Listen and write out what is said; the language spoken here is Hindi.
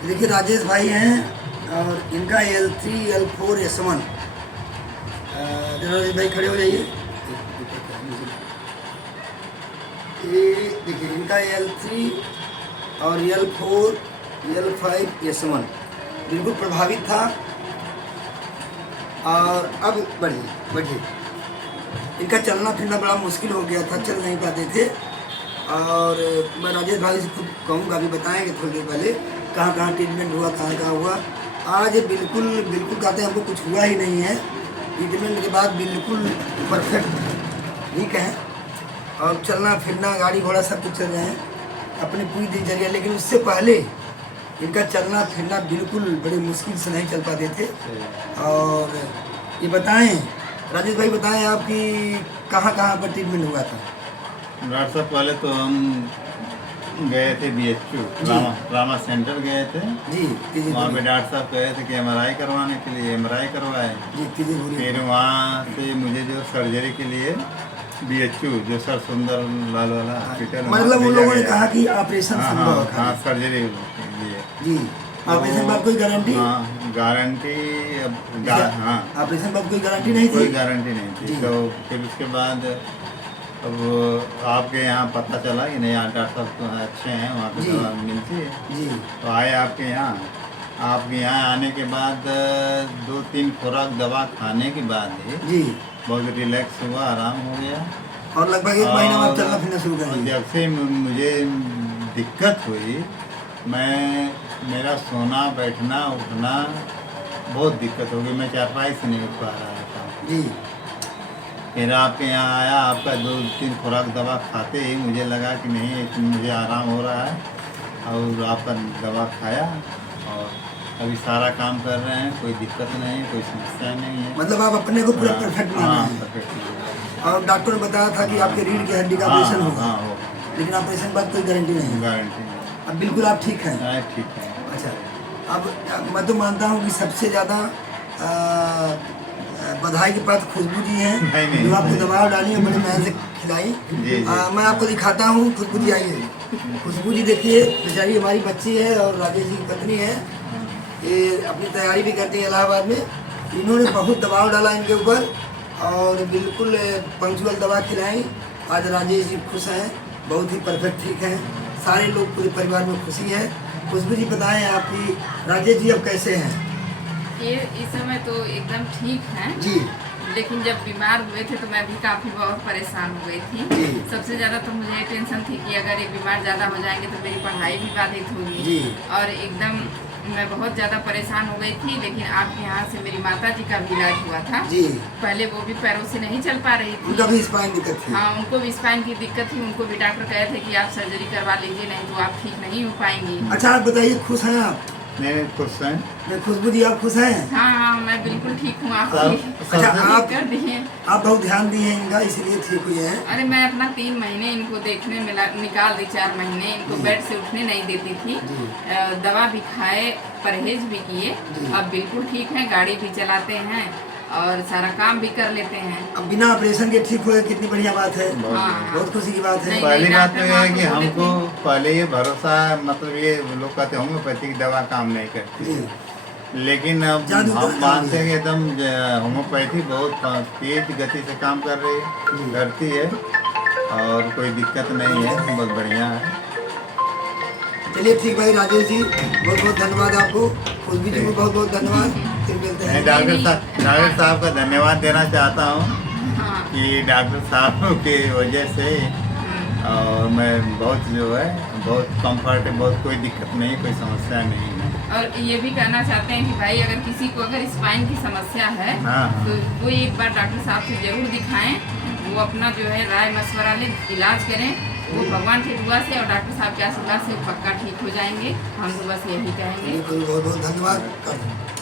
देखिए राजेश भाई हैं और इनका L3 L4 S1। राजेश भाई खड़े हो जाइए। ये देखिए इनका L3 और L4 L5 S1 बिल्कुल प्रभावित था। और अब बढ़िए इनका चलना फिरना बड़ा मुश्किल हो गया था, चल नहीं पाते थे। और मैं राजेश भाई से खुद कहूँगा, अभी बताएंगे थोड़ी देर पहले कहाँ कहाँ ट्रीटमेंट हुआ, कहाँ हुआ। आज बिल्कुल कहते हैं हमको कुछ हुआ ही नहीं है। ट्रीटमेंट के बाद बिल्कुल परफेक्ट ठीक है और चलना फिरना गाड़ी घोड़ा सब कुछ चल रहे हैं अपनी पूरी दिनचर्या। लेकिन उससे पहले इनका चलना फिरना बिल्कुल बड़ी मुश्किल से नहीं चल पाते थे। और ये बताएं राजेश भाई, बताएं आपकी कहाँ पर ट्रीटमेंट हुआ था? डॉक्टर साहब पहले तो हम गए थे BHU रामा सेंटर गए थे जी। वहाँ पे डॉक्टर साहब कहे थे कि MRI करवाने के लिए MRI करवाए। फिर वहाँ से मुझे जो सर्जरी के लिए BHU जो सर सुंदर लाल वाला हॉस्पिटल, मतलब उन लोगों ने कहा कि ऑपरेशन संभव है। हाँ सर्जरी के लिए जी। ऑपरेशन बाद कोई गारंटी? हाँ गारंटी। हाँ ऑपरेशन बाद कोई गारंटी नहीं थी? कोई गारंटी नहीं थी। तो फिर उसके बाद अब आपके यहाँ पता चला कि नहीं यहाँ डॉक्टर साहब तो अच्छे हैं, वहाँ पे दवा मिलती है जी। तो आए आपके यहाँ आने के बाद 2-3 खुराक दवा खाने के बाद ही बहुत रिलैक्स हुआ, आराम हो गया। और लगभग 1 महीना बाद चलना फिरना शुरू कर दिया। जब से मुझे दिक्कत हुई, मेरा सोना बैठना उठना बहुत दिक्कत हो गई। मैं चारपाई से नहीं उठ पा रहा था जी। फिर आपके यहाँ आया, आपका 2-3 खुराक दवा खाते ही मुझे लगा कि नहीं मुझे आराम हो रहा है और आपका दवा खाया और अभी सारा काम कर रहे हैं, कोई दिक्कत नहीं, कोई समस्या नहीं है। मतलब आप अपने को पूरा परफेक्ट मान रहे हैं? परफेक्ट। और डॉक्टर ने बताया था कि आपके रीढ़ की हड्डी का ऑपरेशन होगा, लेकिन ऑपरेशन बाद कोई गारंटी नहीं? गारंटी नहीं। अब बिल्कुल आप ठीक हैं? ठीक है। अच्छा, अब मैं तो मानता हूँ कि सबसे ज़्यादा बधाई के पास खुशबू जी हैं जो आपको दबाव डाली है, बड़ी मेहनत से खिलाई। मैं आपको दिखाता हूँ खुशबू जी, आइए। खुशबू जी देखिए, बेचारी हमारी बच्ची है और राजेश जी की पत्नी है। ये अपनी तैयारी भी करती है इलाहाबाद में। इन्होंने बहुत दबाव डाला इनके ऊपर और बिल्कुल पंक्चुअल दवा खिलाई। आज राजेश जी खुश हैं, बहुत ही परफेक्ट ठीक हैं, सारे लोग पूरे परिवार में खुशी है। खुशबू जी बताएं आपकी राजेश जी अब कैसे हैं? ये इस समय तो एकदम ठीक हैं जी। लेकिन जब बीमार हुए थे तो मैं भी काफ़ी बहुत परेशान हो गई थी। सबसे ज़्यादा तो मुझे टेंशन थी कि अगर ये बीमार ज़्यादा हो जाएंगे तो मेरी पढ़ाई भी बाधित होगी और एकदम मैं बहुत ज़्यादा परेशान हो गई थी। लेकिन आपके यहाँ से मेरी माता जी का भी इलाज हुआ था जी। पहले वो भी पैरों से नहीं चल पा रही थी, उनका भी स्पाइन दिक्कत थी। हाँ उनको भी स्पाइन की दिक्कत थी। उनको भी डॉक्टर कहे थे कि आप सर्जरी करवा लीजिए, नहीं तो आप ठीक नहीं हो पाएंगी। अच्छा आप बताइए, खुश हैं आप? नहीं खुश हैं। खुशबू जी आप खुश हैं? हाँ मैं बिल्कुल ठीक हूँ। अच्छा, आप कर दिए, आप बहुत ध्यान दिए हैं इनका, इसीलिए ठीक हुए हैं। अरे मैं अपना 3 महीने इनको देखने में निकाल दी, 4 महीने इनको बेड से उठने नहीं देती थी। दवा भी खाए, परहेज भी किए, अब बिल्कुल ठीक है, गाड़ी भी चलाते हैं और सारा काम भी कर लेते हैं। अब बिना ऑपरेशन के ठीक हुए, कितनी बढ़िया बात है। बहुत खुशी की बात है। पहली बात तो ये है कि हमको पहले ये भरोसा, मतलब ये लोग कहते होम्योपैथिक दवा काम नहीं करती, लेकिन अब हम मानते हैं कि एकदम होम्योपैथी बहुत तेज गति से काम करती है और कोई दिक्कत नहीं है, बहुत बढ़िया है। चलिए ठीक भाई, राजेश जी बहुत बहुत धन्यवाद आपको, खुशबू जी को बहुत बहुत धन्यवाद। फिर मिलते हैं। डॉक्टर साहब का धन्यवाद देना चाहता हूँ कि डॉक्टर साहब की वजह से और मैं बहुत बहुत कंफर्ट है, बहुत कोई दिक्कत नहीं, कोई समस्या नहीं है। और ये भी कहना चाहते हैं कि भाई अगर किसी को अगर स्पाइन की समस्या है तो वो एक बार डॉक्टर साहब से जरूर दिखाएं। वो अपना जो है राय मशवरा ले इलाज करें, वो भगवान की दुआ से और डॉक्टर साहब के आशीर्वाद से पक्का ठीक हो जाएंगे। हम तो बस यही कहेंगे। बहुत बहुत धन्यवाद।